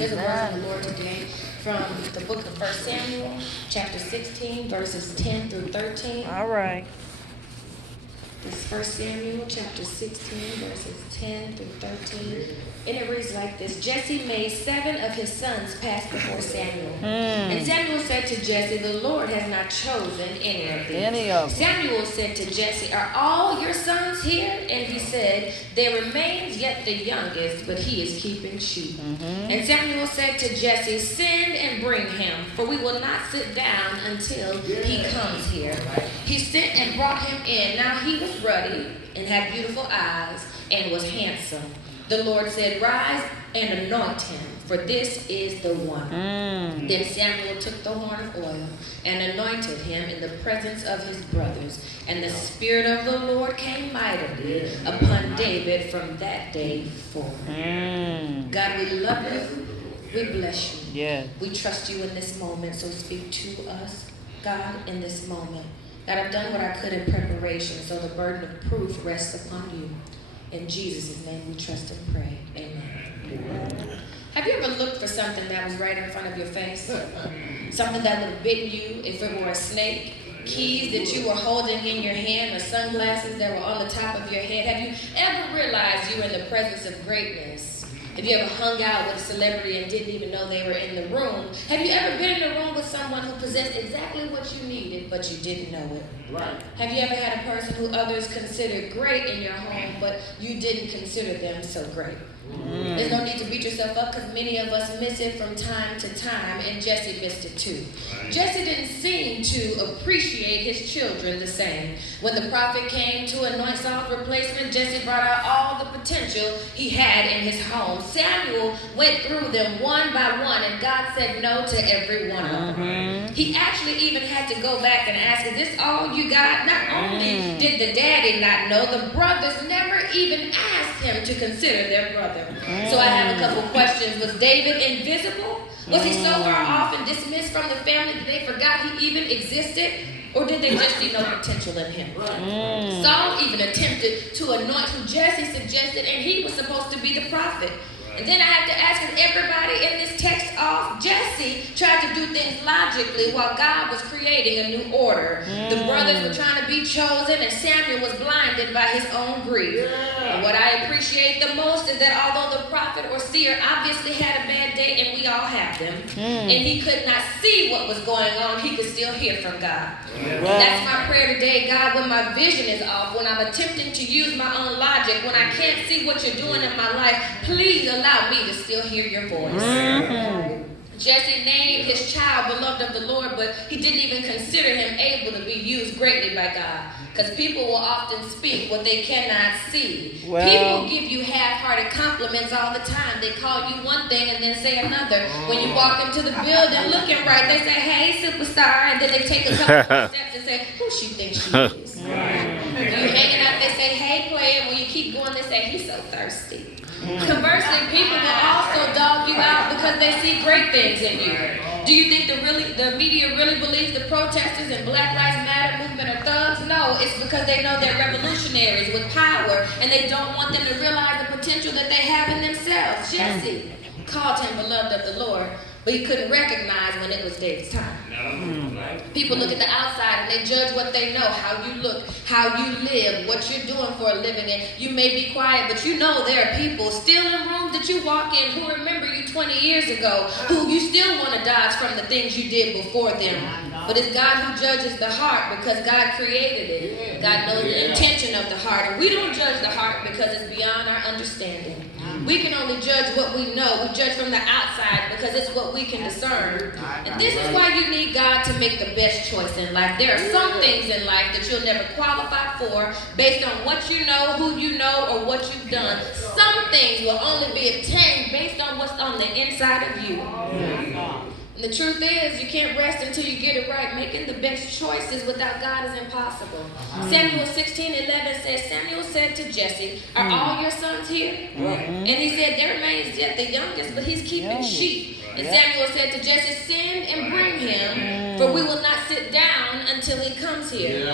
There's a word from the Lord today from the book of 1 Samuel, chapter 16, verses 10 through 13. All right. It's 1 Samuel, chapter 16, verses 10 through 13. And it reads like this. Jesse made 7 of his sons pass before Samuel. And Samuel said to Jesse, the Lord has not chosen any of these. Samuel said to Jesse, are all your sons here? And he said, there remains yet the youngest, but he is keeping sheep. And Samuel said to Jesse, send and bring him, for we will not sit down until he comes here. He sent and brought him in. Now he was ruddy and had beautiful eyes and was handsome. The Lord said, rise and anoint him, for this is the one. Then Samuel took the horn of oil and anointed him in the presence of his brothers. And the Spirit of the Lord came mightily upon David from that day forward. God, we love you. We bless you. Yeah. We trust you in this moment, so speak to us, God, in this moment. God, I've done what I could in preparation, so the burden of proof rests upon you. In Jesus' name we trust and pray. Amen. Have you ever looked for something that was right in front of your face? Something that would have bitten you if it were a snake? Keys that you were holding in your hand, or sunglasses that were on the top of your head? Have you ever realized you were in the presence of greatness? Have you ever hung out with a celebrity and didn't even know they were in the room? Have you ever been in a room with someone who possessed exactly what you needed, but you didn't know it? Right. Have you ever had a person who others considered great in your home, but you didn't consider them so great? There's no need to beat yourself up, because many of us miss it from time to time, and Jesse missed it too. Jesse didn't seem to appreciate his children the same. When the prophet came to anoint Saul's replacement, Jesse brought out all the potential he had in his home. Samuel went through them one by one, and God said no to every one of them. He actually even had to go back and ask, is this all you got? Not only did the daddy not know, the brothers never even asked him to consider their brother. So I have a couple questions. Was David invisible? Was he so far off and dismissed from the family that they forgot he even existed? Or did they just see no potential in him? Saul even attempted to anoint who Jesse suggested, and he was supposed to be the prophet. And then I have to ask, is everybody in this text off? Jesse tried to do things logically while God was creating a new order. The brothers were trying to be chosen, and Samuel was blinded by his own grief. And what I appreciate the most is that although the prophet or seer obviously had a bad day, and we all have them, and he could not see what was going on, he could still hear from God. And that's my prayer today. God, when my vision is off, when I'm attempting to use my own logic, when I can't see what you're doing in my life, please allow me to still hear your voice. Jesse named his child beloved of the Lord, but he didn't even consider him able to be used greatly by God. Because people will often speak what they cannot see. People give you half-hearted compliments all the time. They call you one thing and then say another. When you walk into the building looking right, they say, hey, superstar, and then they take a couple steps and say, who she thinks she is? When you're hanging out, they say, hey, player. When you keep going, they say, he's so thirsty. Conversely, people will also dog you out because they see great things in you. Do you think the media really believes the protesters and Black Lives Matter movement are thugs? No, it's because they know they're revolutionaries with power, and they don't want them to realize the potential that they have in themselves. Jesse called him beloved of the Lord, but he couldn't recognize when it was David's time. People look at the outside and they judge what they know, how you look, how you live, what you're doing for a living. And you may be quiet, but you know there are people still in rooms that you walk in who remember you 20 years ago, who you still want to dodge from the things you did before them. But it's God who judges the heart, because God created it. God knows the intention of the heart. And we don't judge the heart because it's beyond our understanding. We can only judge what we know. We judge from the outside because it's what we can discern. And this is why you need God to make the best choice in life. There are some things in life that you'll never qualify for based on what you know, who you know, or what you've done. Some things will only be obtained based on what's on the inside of you. And the truth is, you can't rest until you get it right. Making the best choices without God is impossible. Samuel 16:11 says, Samuel said to Jesse, are all your sons here? And he said, there remains yet the youngest, but he's keeping sheep. And Samuel said to Jesse, send and bring him, for we will not sit down until he comes here.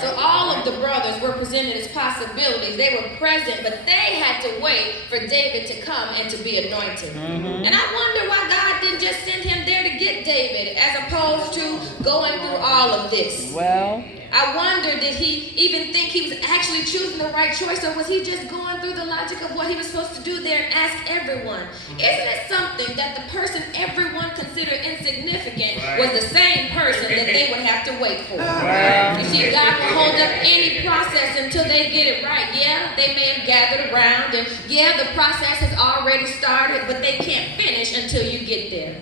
So all of the brothers were presented as possibilities. They were present, but they had to wait for David to come and to be anointed. And I wonder why God didn't just send him there to get David as opposed to going through all of this. Well, I wonder, did he even think he was actually choosing the right choice, or was he just going through the logic of what he was supposed to do there and ask everyone? Isn't it something that the person everyone considered insignificant was the same person that they would have to wait for? You see, God will hold up any process until they get it right. Yeah, they may have gathered around, and yeah, the process has already started, but they can't finish until you get there.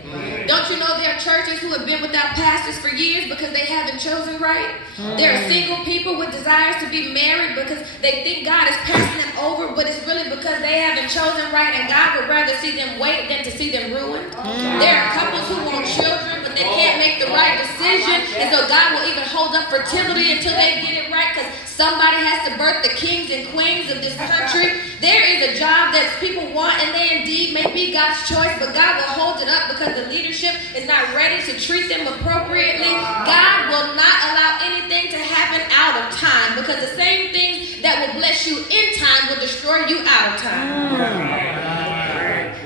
Don't you know there are churches who have been without pastors for years because they haven't chosen right? There are single people with desires to be married because they think God is passing them over, but it's really because they haven't chosen right, and God would rather see them wait than to see them ruined. There are couples who want children, but they can't make the right decision, and so God will even hold up fertility until they get it right because somebody has to birth the kings and queens of this country. There is a job that people want, and they indeed may be God's choice, but God will hold it up because the leadership is not ready to treat them appropriately. God will not allow anything to happen out of time, because the same things that will bless you in time will destroy you out of time.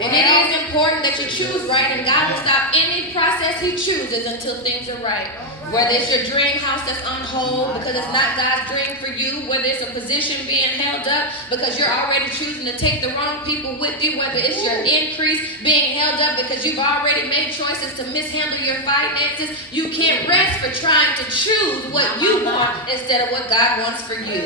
And it is important that you choose right, and God will stop any process he chooses until things are right. Whether it's your dream house that's on hold because it's not God's dream for you, whether it's a position being held up because you're already choosing to take the wrong people with you, whether it's your increase being held up because you've already made choices to mishandle your finances, you can't rest for trying to choose what you want instead of what God wants for you.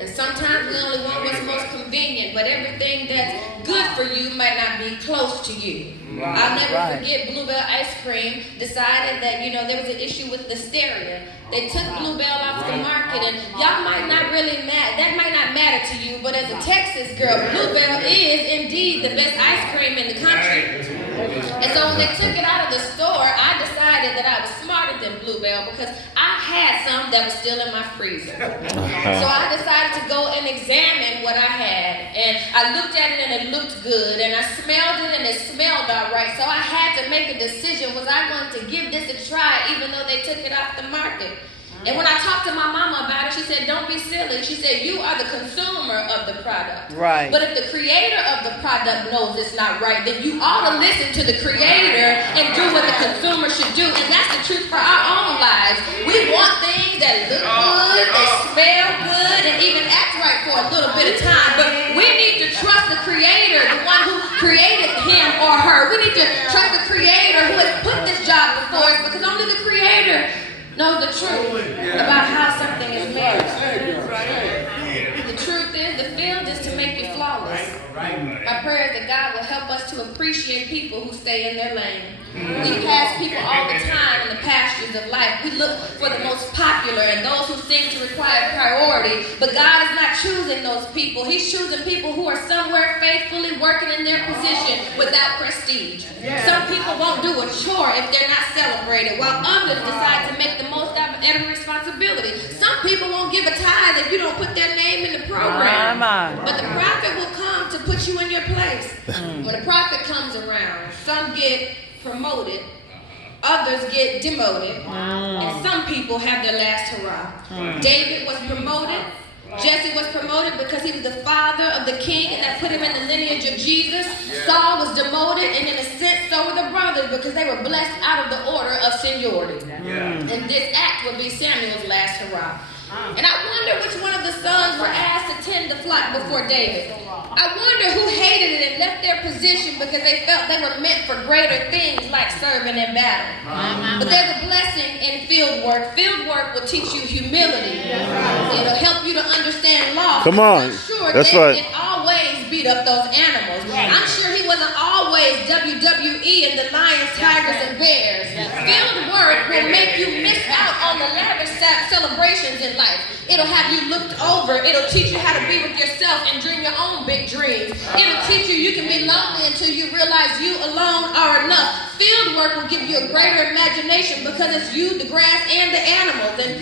And sometimes we only want what's most convenient, but everything that's good for you might not be close to you. I'll never forget Bluebell Ice Cream decided that, there was an issue with listeria. They took Bluebell off the market, and y'all might not really that might not matter to you, but as a Texas girl, Bluebell is indeed the best ice cream in the country. And so when they took it out of the store, I decided that I was smarter than Bluebell because I had some that was still in my freezer. So I decided to go and examine what I had. And I looked at it and it looked good. And I smelled it and it smelled all right. So I had to make a decision. Was I going to give this a try even though they took it off the market? And when I talked to my mama about it, she said, don't be silly. She said, you are the consumer of the product. Right. But if the creator of the product knows it's not right, then you ought to listen to the creator and do what the consumer should do. And that's the truth for our own lives. We want things that look good, they smell good, and even act right for a little bit of time. But we need to trust the creator, the one who created him or her. We need to trust the creator who has put this job before us, because only the creator knows the truth about how something is made. The truth is, the field is to make you flawless. My prayer is that God will help us to appreciate people who stay in their lane. We pass people all the time in the pastures of life. We look for the most popular and those who seem to require priority, but God is not choosing those people. He's choosing people who are somewhere faithfully working in their position without prestige. Some people won't do a chore if they're not celebrated, while others decide to make the most out of every responsibility. Some people won't give a tithe if you don't put their name in the program. But the prophet will come to put you in your place. When the prophet comes around, some get promoted, others get demoted, and some people have their last hurrah. David was promoted. Jesse was promoted because he was the father of the king, and that put him in the lineage of Jesus. Saul was demoted, and in a sense, so were the brothers, because they were blessed out of the order of seniority. And this act would be Samuel's last hurrah. And I wonder which one of the sons were asked to tend the flock before David. I wonder who hated it and left their position because they felt they were meant for greater things like serving in battle. But there's a blessing in field work. Field work will teach you humility. It'll help you to understand law. Come on. I'm sure That's David right. didn't always beat up those animals. I'm sure he wasn't always WWE and the lions, tigers, and bears. Field work will make you miss out on the lavish celebrations in life. It'll have you looked over. It'll teach you how to be with yourself and dream your own big dreams. It'll teach you can be lonely until you realize you alone are enough. Field work will give you a greater imagination because it's you, the grass, and the animals. And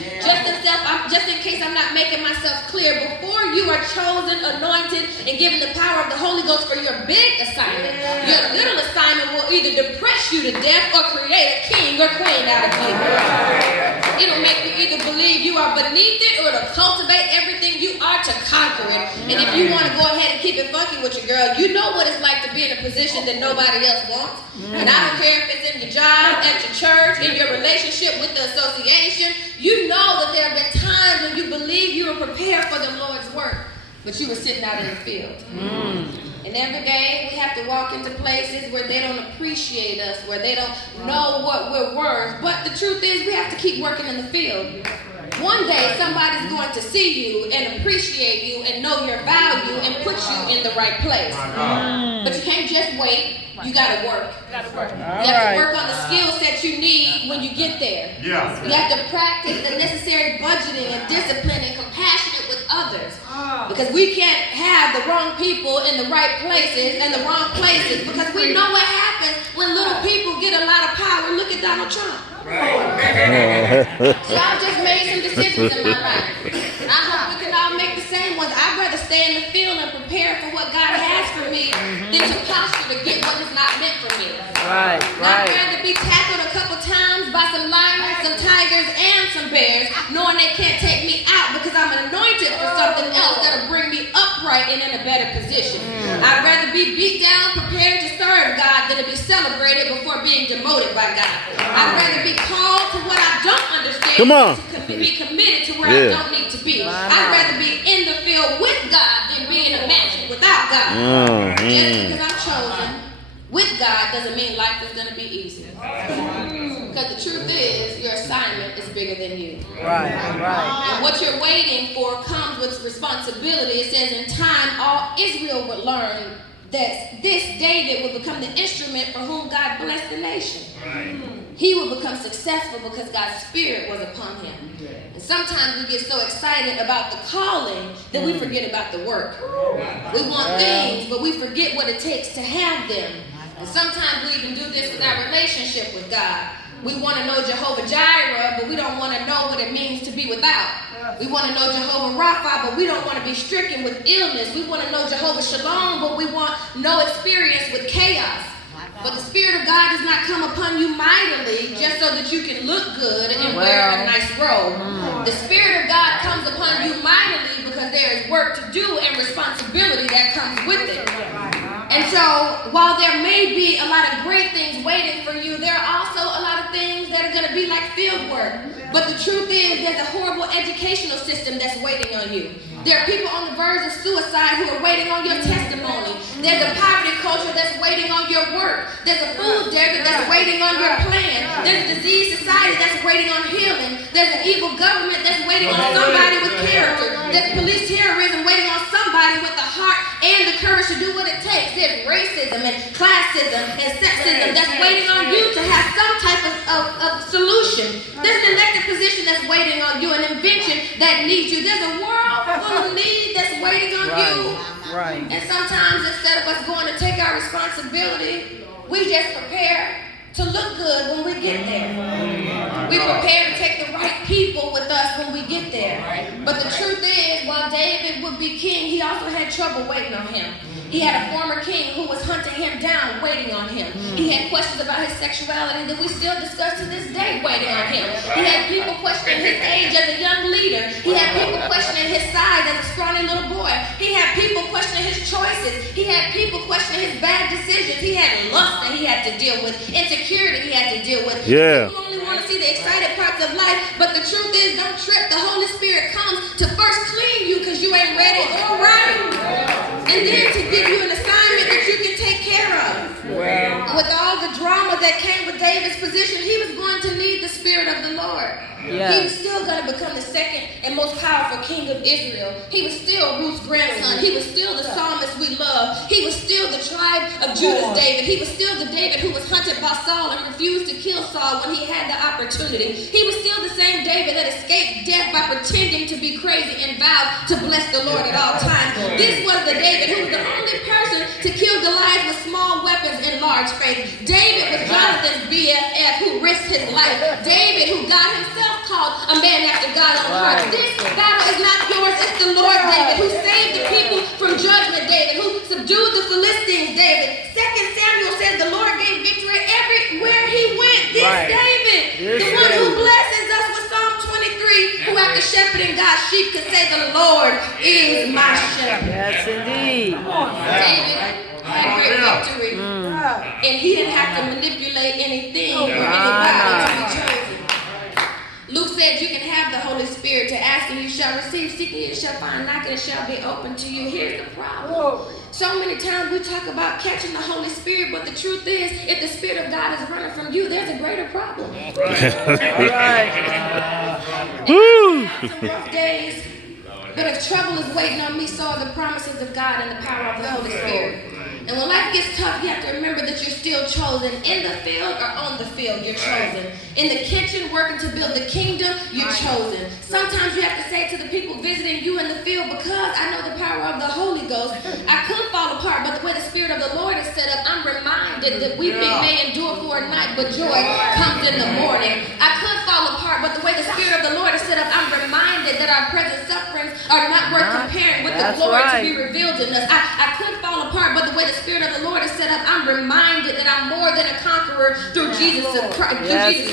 just in case I'm not making myself clear, before you are chosen, anointed, and given the power of the Holy Ghost for your big assignment, your little assignment will either depress you to death or create a king or queen out of you. It'll make you either believe you are beneath it or to cultivate everything you are to conquer it. And if you want to go ahead and keep it funky with your girl, you know what it's like to be in a position that nobody else wants. And I don't care if it's in your job, at your church, in your relationship with the association. You know that there have been times when you believe you were prepared for the Lord's work, but you were sitting out in the field. And every day we have to walk into places where they don't appreciate us, where they don't know what we're worth. But the truth is we have to keep working in the field. One day somebody's going to see you and appreciate you and know your value and put you in the right place. But you can't just wait. You got to work. You have to work on the skill set you need when you get there. You have to practice the necessary budgeting and discipline and compassionate with others. Because we can't have the wrong people in the right places and the wrong places, because we know what happens when little people get a lot of power. Look at Donald Trump. So I've just made some decisions in my life. And I hope we can all make the same ones. I'd rather stay in the field and prepare for what God has for me than to posture to get what is not meant for me. I'd rather be tackled a couple times by some lions, some tigers, and some bears, knowing they can't take me out because I'm anointed for something else that'll bring me upright and in a better position. I'd rather be beat down, prepared to serve God, than to be celebrated before being demoted by God. I'd rather be called to what I don't understand than to be committed to where I don't need to be. I'd rather be in the field with God than be in a mansion without God. Just because I'm chosen with God doesn't mean life is going to be easy. Because the truth is, your assignment is bigger than you. And what you're waiting for comes with responsibility. It says, in time, all Israel would learn that this David would become the instrument for whom God blessed the nation. He would become successful because God's Spirit was upon him. And sometimes we get so excited about the calling that we forget about the work. We want things, but we forget what it takes to have them. And sometimes we even do this with our relationship with God. We want to know Jehovah Jireh, but we don't want to know what it means to be without. We want to know Jehovah Rapha, but we don't want to be stricken with illness. We want to know Jehovah Shalom, but we want no experience with chaos. But the Spirit of God does not come upon you mightily just so that you can look good and wear a nice robe. The Spirit of God comes upon you mightily because there is work to do and responsibility that comes with it. And so, while there may be a lot of great things waiting for you, there are also a lot of things that are going to be like field work. But the truth is, there's a horrible educational system that's waiting on you. There are people on the verge of suicide who are waiting on your testimony. There's a poverty culture that's waiting on your work. There's a food desert that's waiting on your plan. There's a disease society that's waiting on healing. There's an evil government that's waiting on somebody with character. There's police terrorism waiting on somebody with the heart and the courage to do what it takes. There's racism and classism and sexism that's waiting on you to have some type of solution. There's an elected position that's waiting on you, an invention that needs you. There's a world full of need that's waiting on you. And sometimes instead of us going to take our responsibility, we just prepare to look good when we get there. We prepare to take the right people with us when we get there. But the truth is, while David would be king, he also had trouble waiting on him. He had a former king who was hunting him down, waiting on him. He had questions about his sexuality that we still discuss to this day, waiting on him. He had people questioning his age as a young leader. He had people questioning his size as a scrawny little boy. He had people questioning his choices. He had people questioning his bad decisions. He had lust that he had to deal with, insecurity he had to deal with. People only want to see the excited parts of life, but the truth is, don't trip. The Holy Spirit comes to first clean you because you ain't ready or right. And then to give you an assignment that you can take care of. With all the drama that came with David's position, he was going to need the Spirit of the Lord. He was still going to become the second and most powerful king of Israel. He was still Ruth's grandson. He was still the psalmist we love. He was still the tribe of Judah's David. He was still the David who was hunted by Saul and refused to kill Saul when he had the opportunity. He was still the same David that escaped death by pretending to be crazy and vowed to bless the Lord at all times. This was the David who was the only person to kill Goliath with small weapons in large faith. David was Jonathan's BFF who risked his life. David who God himself called a man after God's own heart. This battle is not yours, it's the Lord, David, who saved the people from judgment, David, who subdued the Philistines, David. 2 Samuel says the Lord gave victory everywhere he went. This David, the one who blesses us with Psalm shepherding God's sheep can say, the Lord is my shepherd. Yes, indeed. David had great victory. And he didn't have to manipulate anything or anybody to be chosen. Luke said you can have the Holy Spirit. To ask and you shall receive, seeking you shall find, knocking it shall be open to you. Here's the problem. So many times we talk about catching the Holy Spirit, but the truth is, if the Spirit of God is running from you, there's a greater problem. All right. Some rough days, but if trouble is waiting on me, so are the promises of God and the power of the Holy Spirit. And when life gets tough, you have to remember that you're still chosen. In the field or on the field, you're chosen. In the kitchen, working to build the kingdom, you're chosen. Sometimes you have to say to the people visiting you in the field, because I know the power of the Holy Ghost, I could fall apart, but the way the Spirit of the Lord is set up, I'm reminded that weeping may endure for a night, but joy comes in the morning. I could fall apart, but the way the Spirit of the Lord is set up, I'm reminded that our present sufferings are not worth comparing with the glory to be revealed in us. I could fall apart, but the way the Spirit of the Lord is set up, I'm reminded that I'm more than a conqueror through Jesus Christ.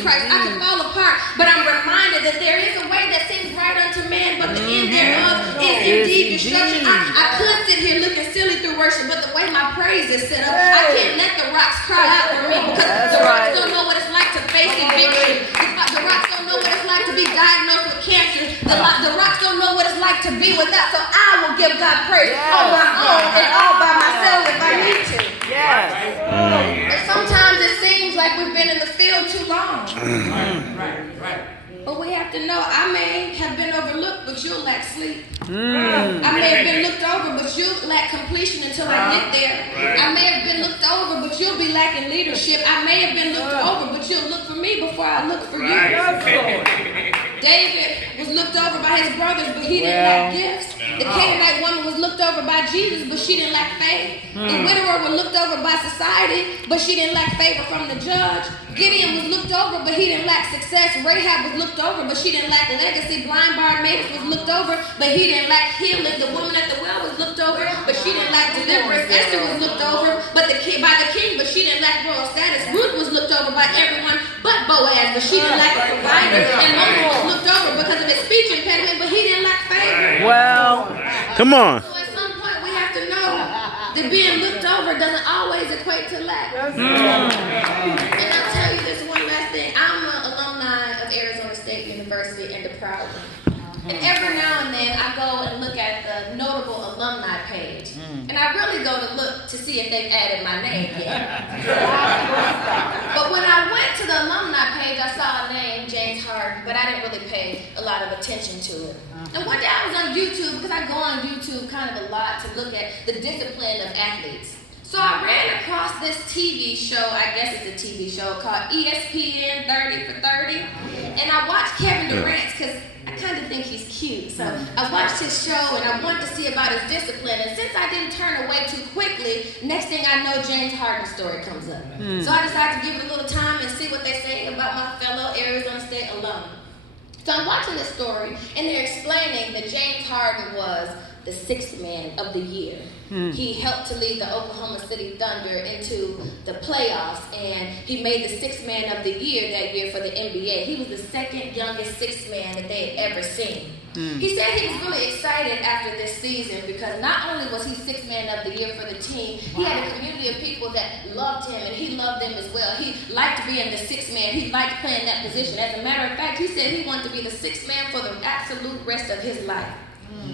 I can fall apart, but I'm reminded that there is a way that seems right unto man, but the end thereof is indeed destruction. I could sit here looking silly through worship, but the way my praise is set up, I can't let the rocks cry out for me, because the rocks don't know what it's like to face eviction. The rocks don't know what it's like to be diagnosed with cancer. The rocks don't know what it's like to be without. So I will give God praise on my own and all by myself if I need to. And sometimes it seems like we've been in the field too long. But we have to know, I may have been overlooked, but you'll lack sleep. I may have been looked over, but you'll lack completion until I get there. I may have been looked over, but you'll be lacking leadership. I may have been looked over, but you'll look for me before I look for you. David was looked over by his brothers, but he didn't lack gifts. The Canaanite woman was looked over by Jesus, but she didn't lack faith. The widower was looked over by society, but she didn't lack favor from the judge. Gideon was looked over, but he didn't lack success. Rahab was looked over, but she didn't lack legacy. Blind Bartimaeus was looked over, but he didn't lack healing. The woman at the well was looked over, but she didn't lack deliverance. Esther was looked over by the king, but she didn't lack royal status. Ruth was looked over by everyone but Boaz, but she didn't lack a provider. And Moses was looked over because of his speech impediment, but he didn't lack favor. Well, come on. So at some point we have to know that being looked over doesn't always equate to lack. And I'll tell you this one last thing. I'm an alumni of Arizona State University and a proud one. And every now and then I go and look at the notable alumni page. And I really go to look to see if they've added my name yet. But when I went to the alumni page, I saw a name, James Harden, but I didn't really pay a lot of attention to it. And one day I was on YouTube, because I go on YouTube kind of a lot to look at the discipline of athletes. So I ran across this TV show, I guess it's a TV show, called ESPN 30 for 30. And I watched Kevin Durant because I kind of think he's cute. So I watched his show and I wanted to see about his discipline. And since I didn't turn away too quickly, next thing I know, James Harden's story comes up. So I decided to give it a little time and see what they say about my fellow Arizona State alum. So I'm watching this story and they're explaining that James Harden was the sixth man of the year. He helped to lead the Oklahoma City Thunder into the playoffs, and he made the sixth man of the year that year for the NBA. He was the second youngest sixth man that they had ever seen. He said he was really excited after this season because not only was he sixth man of the year for the team, he had a community of people that loved him and he loved them as well. He liked being the sixth man. He liked playing that position. As a matter of fact, he said he wanted to be the sixth man for the absolute rest of his life.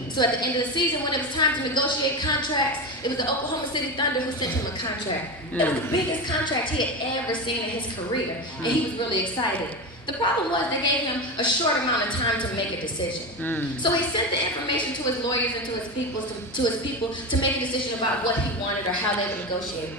So at the end of the season, when it was time to negotiate contracts, it was the Oklahoma City Thunder who sent him a contract. That was the biggest contract he had ever seen in his career, and he was really excited. The problem was they gave him a short amount of time to make a decision. So he sent the information to his lawyers and to his people to make a decision about what he wanted or how they would negotiate.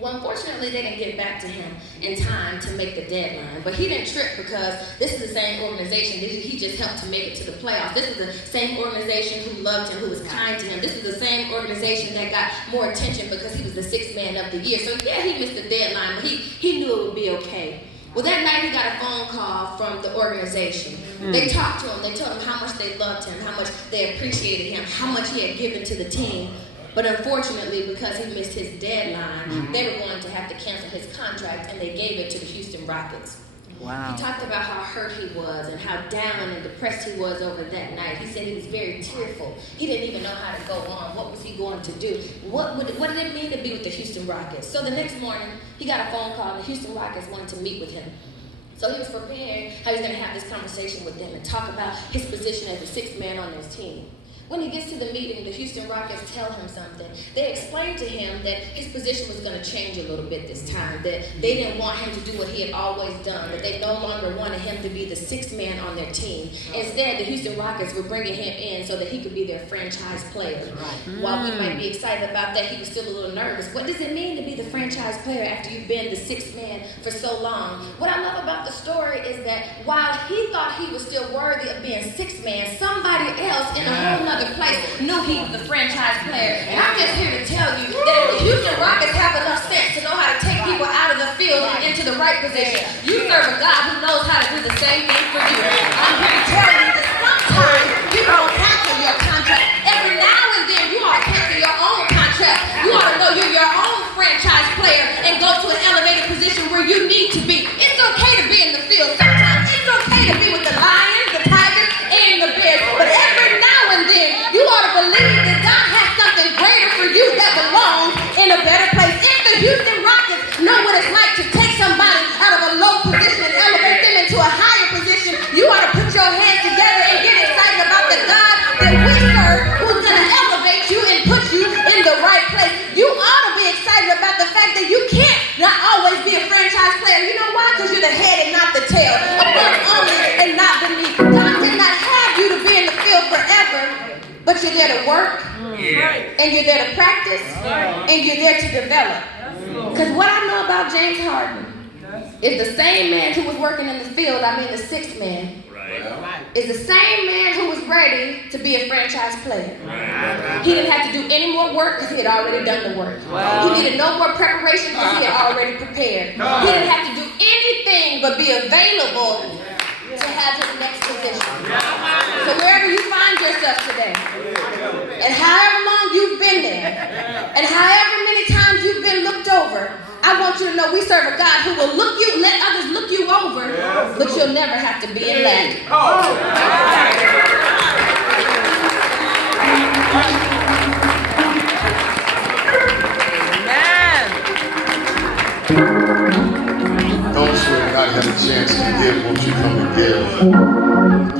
Well, unfortunately, they didn't get back to him in time to make the deadline. But he didn't trip because this is the same organization that he just helped to make it to the playoffs. This is the same organization who loved him, who was kind to him. This is the same organization that got more attention because he was the sixth man of the year. So yeah, he missed the deadline, but he knew it would be okay. Well, that night he got a phone call from the organization. They talked to him. They told him how much they loved him, how much they appreciated him, how much he had given to the team. But unfortunately, because he missed his deadline, they were going to have to cancel his contract, and they gave it to the Houston Rockets. Wow. He talked about how hurt he was and how down and depressed he was over that night. He said he was very tearful. He didn't even know how to go on. What was he going to do? What did it mean to be with the Houston Rockets? So the next morning, he got a phone call, and the Houston Rockets wanted to meet with him. So he was preparing how he's going to have this conversation with them and talk about his position as the sixth man on his team. When he gets to the meeting, the Houston Rockets tell him something. They explained to him that his position was going to change a little bit this time, that they didn't want him to do what he had always done, that they no longer wanted him to be the sixth man on their team. Instead, the Houston Rockets were bringing him in so that he could be their franchise player. While we might be excited about that, he was still a little nervous. What does it mean to be the franchise player after you've been the sixth man for so long? What I love about the story is that while he thought he was still worthy of being sixth man, somebody else in a whole nother place knew he was the franchise player. And I'm just here to tell you that if the Houston Rockets have enough sense to know how to take people out of the field and into the right position, you serve a God who knows how to do the same thing for you. I'm here to tell you that sometimes you don't cancel your contract. Every now and then you ought to cancel your own contract. You ought to know you're your own franchise player and go to an elevated position where you need to be. It's okay to be in the field sometimes. It's okay to be with the Lions, the Tigers, and the Bears. But every now and then, you ought to believe that God has something greater for you that belongs in a better place. If the Houston Rockets know what it's like to take somebody out of a low position and elevate them into a higher position, you ought to put your hands together and get excited about the God that we serve, who's going to elevate you and put you in the right place. You ought to be excited about the fact that you can't not always be a franchise player. You know why? Because you're the head and not the tail. Above only and not beneath. God did not have you to be in the field forever, but you're there to work, and you're there to practice, and you're there to develop. Because what I know about James Harden is the same man who was working in the field, the sixth man, is the same man who was ready to be a franchise player. He didn't have to do any more work because he had already done the work. He needed no more preparation because he had already prepared. He didn't have to do anything but be available to have his next position. So wherever you find yourself today, and however long you've been there, and however many times you've been looked over, I want you to know we serve a God who will let others look you over, but you'll never have to be in lack. Those who have not had a chance to give, won't you come and give?